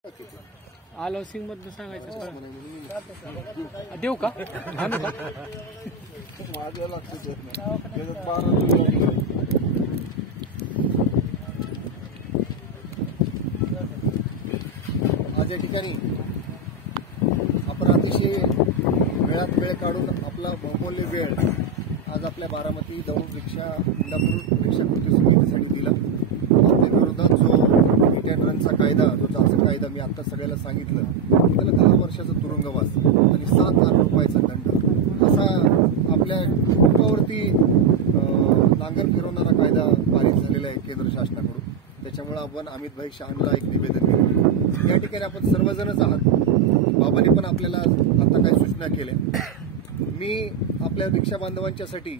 आलो सिंग मधलं सांगायचं देऊ का आणू का माझ्या लक्षात येत नाही. आज या ठिकाणी आपण अतिशय वेळात वेळ काढून आपला बहुमूल्य वेळ आज आपल्या बारामती दौंड रिक्षा इंदापूर रिक्षा कृती समितीसाठी दिला. आपल्या विरोधात जो हिट कायदा जो चाचणी कायदा मी आता सगळ्याला सांगितलं की त्याला 10 वर्षाचा तुरुंगवास आणि 7 लाख रुपयाचा दंड असा आपल्या कुटुंबावरती नांगर फिरवणारा कायदा पारित झालेला आहे केंद्र शासनाकडून. त्याच्यामुळे आपण अमित भाई शहांना एक निवेदन दिलं. या ठिकाणी आपण सर्वजणच आहात. बाबांनी पण आपल्याला आता काही सूचना केल्या. मी आपल्या रिक्षा बांधवांच्यासाठी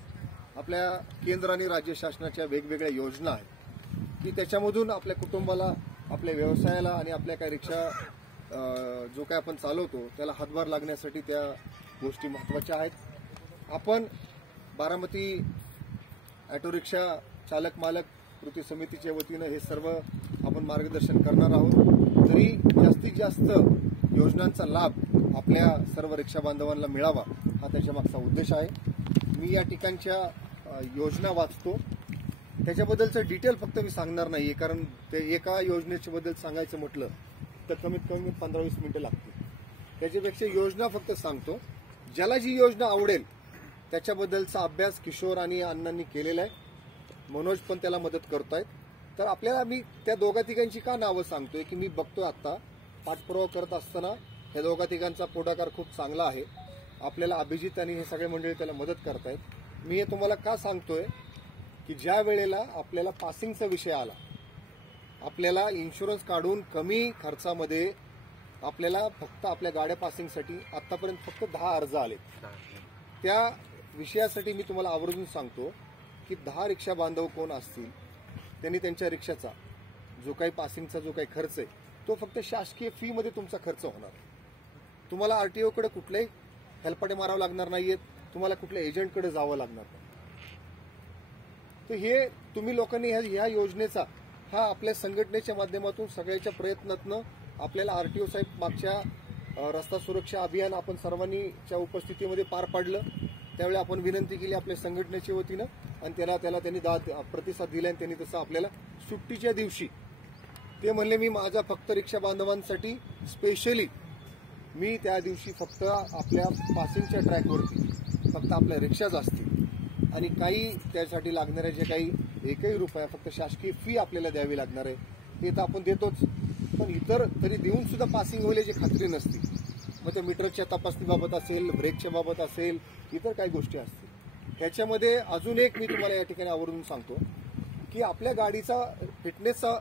आपल्या केंद्र आणि राज्य शासनाच्या वेगवेगळ्या योजना आहेत की त्याच्यामधून आपल्या कुटुंबाला आपल्या व्यवसायाला आणि आपल्या काही रिक्षा जो काय आपण चालवतो त्याला हातभार लागण्यासाठी त्या गोष्टी महत्त्वाच्या आहेत. आपण बारामती ऑटो रिक्षा चालक मालक कृती समितीच्या वतीनं हे सर्व आपण मार्गदर्शन करणार आहोत. तरी जास्तीत जास्त योजनांचा लाभ आपल्या सर्व रिक्षा बांधवांना मिळावा हा त्याच्या मागचा उद्देश आहे. मी या ठिकाणच्या योजना वाचतो. त्याच्याबद्दलचं डिटेल फक्त मी सांगणार नाहीये कारण ते एका योजनेच्या बद्दल सांगायचं म्हटलं तर कमीत कमी 15-20 मिनिटं लागतील. त्याच्यापेक्षा योजना फक्त सांगतो. ज्याला जी योजना आवडेल त्याच्याबद्दलचा अभ्यास किशोर आणि अण्णांनी केलेला आहे. मनोज पण त्याला मदत करतायत. तर आपल्याला मी त्या दोघा तिघांची का नावं सांगतोय की मी बघतोय आता पाठपुरावा करत असताना या दोघा तिघांचा पुढाकार खूप चांगला आहे. आपल्याला अभिजित आणि हे सगळे मंडळी त्याला मदत करतायत. मी हे तुम्हाला का सांगतोय की ज्या वेळेला आपल्याला पासिंगचा विषय आला आपल्याला इन्शुरन्स काढून कमी खर्चामध्ये आपल्याला फक्त आपल्या गाड्या पासिंगसाठी आतापर्यंत फक्त 10 अर्ज आले. त्या विषयासाठी मी तुम्हाला आवर्जून सांगतो की 10 रिक्षा बांधव कोण असतील त्यांनी त्यांच्या रिक्षाचा जो काही पासिंगचा जो काही खर्च आहे तो फक्त शासकीय फी मध्ये तुमचा खर्च होणार. तुम्हाला आरटीओकडे कुठलेही हेलपाटे मारावं लागणार नाहीयेत. तुम्हाला कुठल्या एजंटकडे जावं लागणार नाही. तर हे तुम्ही लोकांनी ह्या योजनेचा हा आपल्या संघटनेच्या माध्यमातून सगळ्याच्या प्रयत्नातनं आपल्याला आरटीओ साहेब मागच्या रस्ता सुरक्षा अभियान आपण सर्वांनीच्या उपस्थितीमध्ये पार पाडलं. त्यावेळी आपण विनंती केली आपल्या संघटनेच्या वतीनं आणि त्याला त्यांनी प्रतिसाद दिला आणि त्यांनी तसं आपल्याला सुट्टीच्या दिवशी ते म्हणले मी माझ्या फक्त रिक्षा बांधवांसाठी स्पेशली मी त्या दिवशी फक्त आपल्या पासिंगच्या ट्रॅकवरती फक्त आपल्या रिक्षाच असतील आणि काही त्यासाठी लागणारे जे काही एकही रुपया फक्त शासकीय फी आपल्याला द्यावी लागणार आहे ते तर आपण देतोच. पण इतर तरी देऊन सुद्धा पासिंग होईल याची खात्री नसते. मग ते मीटरच्या तपासणीबाबत असेल ब्रेकच्या बाबत असेल इतर काही गोष्टी असतील. ह्याच्यामध्ये अजून एक मी तुम्हाला या ठिकाणी आवर्जून सांगतो की आपल्या गाडीचा फिटनेसचा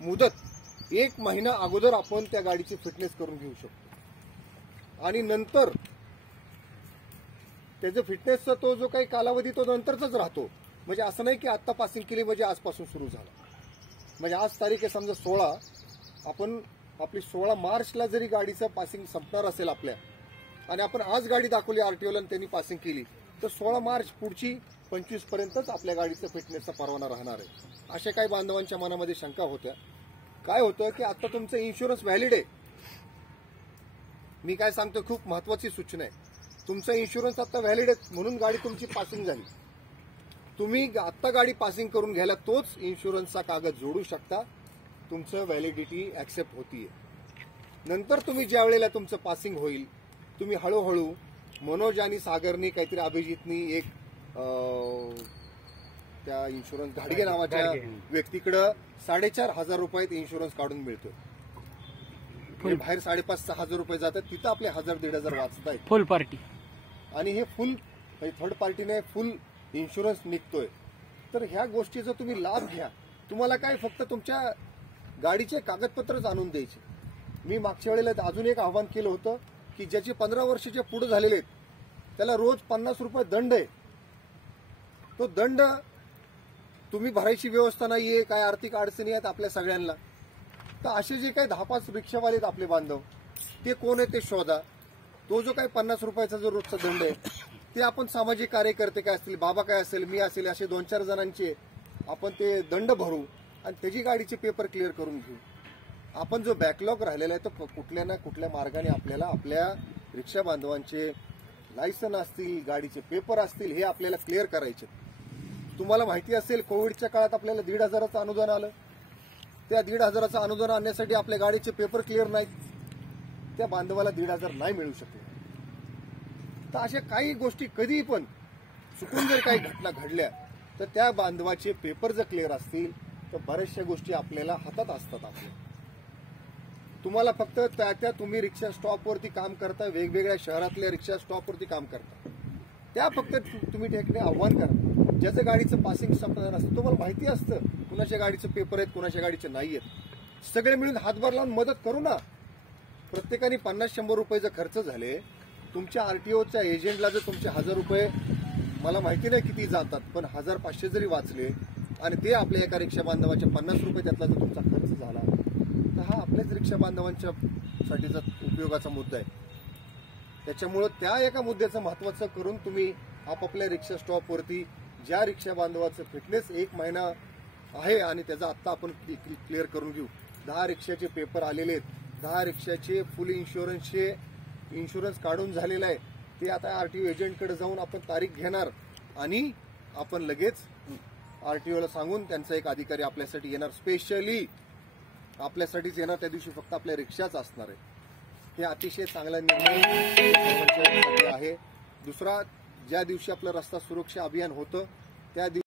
मुदत 1 महिना अगोदर आपण त्या गाडीची फिटनेस करून घेऊ शकतो आणि नंतर त्याचं फिटनेसचा तो जो काही कालावधी तो नंतरचाच राहतो. म्हणजे असं नाही की आत्ता पासिंग केली म्हणजे आजपासून सुरू झालं. म्हणजे आज तारीख आहे समजा 16 आपण आपली 16 मार्चला जरी गाडीचं पासिंग संपणार असेल आपल्या आणि आपण आज गाडी दाखवली आरटीओला आणि त्यांनी पासिंग केली तर 16 मार्च पुढची 25 पर्यंतच आपल्या गाडीचं फिटनेसचा परवाना राहणार आहे. अशा काही बांधवांच्या मनामध्ये शंका होत्या. काय होतं की आता तुमचं इन्शुरन्स व्हॅलिड आहे. मी काय सांगतो खूप महत्वाची सूचना आहे. तुमचा इन्शुरन्स आता व्हॅलिड आहे म्हणून गाडी तुमची पासिंग झाली. तुम्ही आत्ता गाडी पासिंग करून घ्यायला तोच इन्शुरन्सचा कागद जोडू शकता. तुमचं व्हॅलिडिटी ऍक्सेप्ट होतीये. नंतर तुम्ही ज्या वेळेला तुमचं पासिंग होईल तुम्ही हळूहळू मनोज आणि सागरनी काहीतरी अभिजितनी एक त्या इन्शुरन्स घाडगे नावाच्या व्यक्तीकडे 4,500 रुपयात इन्शुरन्स काढून मिळतो. बाहेर 5,500-6,000 हजार रुपये जातात तिथं आपले 1,000-1,500 वाचतायत फुल पार्टी आणि हे फुल थर्ड पार्टीने फुल इन्शुरन्स निघतोय. तर ह्या गोष्टीचा तुम्ही लाभ घ्या. तुम्हाला काय फक्त तुमच्या गाडीचे कागदपत्रच आणून द्यायचे. मी मागच्या वेळेला अजून एक आव्हान केलं होतं की ज्याचे 15 वर्षाचे पुढे झालेले आहेत त्याला रोज 50 रुपये दंड आहे. तो दंड तुम्ही भरायची व्यवस्था नाहीये. काय आर्थिक अडचणी आहेत आपल्या सगळ्यांना. तर असे जे काही 10-5 रिक्षावाले आहेत आपले बांधव ते कोण आहे ते शोधा. तो जो काही 50 रुपयाचा जो रोजचा दंड आहे ते आपण सामाजिक कार्यकर्ते काय असतील बाबा काय असेल मी असेल असे 2-4 जणांचे आपण ते दंड भरू आणि त्याची गाडीचे पेपर क्लिअर करून घेऊ. आपण जो बॅकलॉग राहिलेला आहे तो कुठल्या ना कुठल्या मार्गाने आपल्याला आपल्या रिक्षा बांधवांचे लायसन असतील, गाडीचे पेपर असतील, हे आपल्याला क्लिअर करायचे. तुम्हाला माहिती असेल कोविडच्या काळात आपल्याला 1,500चं अनुदान आलं. त्या 1,500चं अनुदान आणण्यासाठी आपल्या गाडीचे पेपर क्लिअर नाहीत, त्या बांधवाला 1,500 नाही मिळू शकले. तर अशा काही गोष्टी कधीही पण चुकून जर काही घटना घडल्या तर त्या बांधवाचे पेपर जर क्लिअर असतील तर बऱ्याचशा गोष्टी आपल्याला हातात असतात. आपल्या तुम्हाला फक्त त्या तुम्ही रिक्षा स्टॉपवरती काम करता, वेगवेगळ्या शहरातल्या रिक्षा स्टॉपवरती काम करता, त्या फक्त तुम्ही ठिकाणी आव्हान करा. ज्याचं गाडीचं पासिंग संपणार असतं तुम्हाला माहिती असतं कुणाच्या गाडीचे पेपर आहेत, कुणाच्या गाडीचे नाही आहेत. सगळे मिळून हातभार लावून मदत करू ना. प्रत्येकाने 50-100 रुपये जर खर्च झाले, तुमच्या आरटीओच्या एजंटला जर तुमचे 1,000 रुपये, मला माहिती नाही किती जातात, पण 1,500 जरी वाचले आणि ते आपल्या एका रिक्षा बांधवाच्या 50 रुपये त्यातला जर तुमचा खर्च झाला तर हा आपल्याच रिक्षा बांधवांच्या साठीचा उपयोगाचा मुद्दा आहे. त्याच्यामुळं त्या एका मुद्द्याचं महत्वाचं करून तुम्ही आपापल्या रिक्षा स्टॉपवरती ज्या रिक्षा बांधवाचं फिटनेस 1 महिना आहे आणि त्याचा आत्ता आपण क्लिअर करून घेऊ. 10 रिक्षाचे पेपर आलेले आहेत, 10 रिक्षाचे फुल इन्शुरन्स काढून झालेला आहे. ते आता आरटीओ एजंटकडे जाऊन आपण तारीख घेणार आणि आपण लगेच आरटीओला सांगून त्यांचा एक अधिकारी आपल्यासाठी येणार, स्पेशली आपल्यासाठीच येणार. त्या दिवशी फक्त आपल्या रिक्षाच असणार आहे. हे अतिशय चांगला निर्णय आहे. दुसरा, ज्या दिवशी आपलं रस्ता सुरक्षा अभियान होतं त्या दिवशी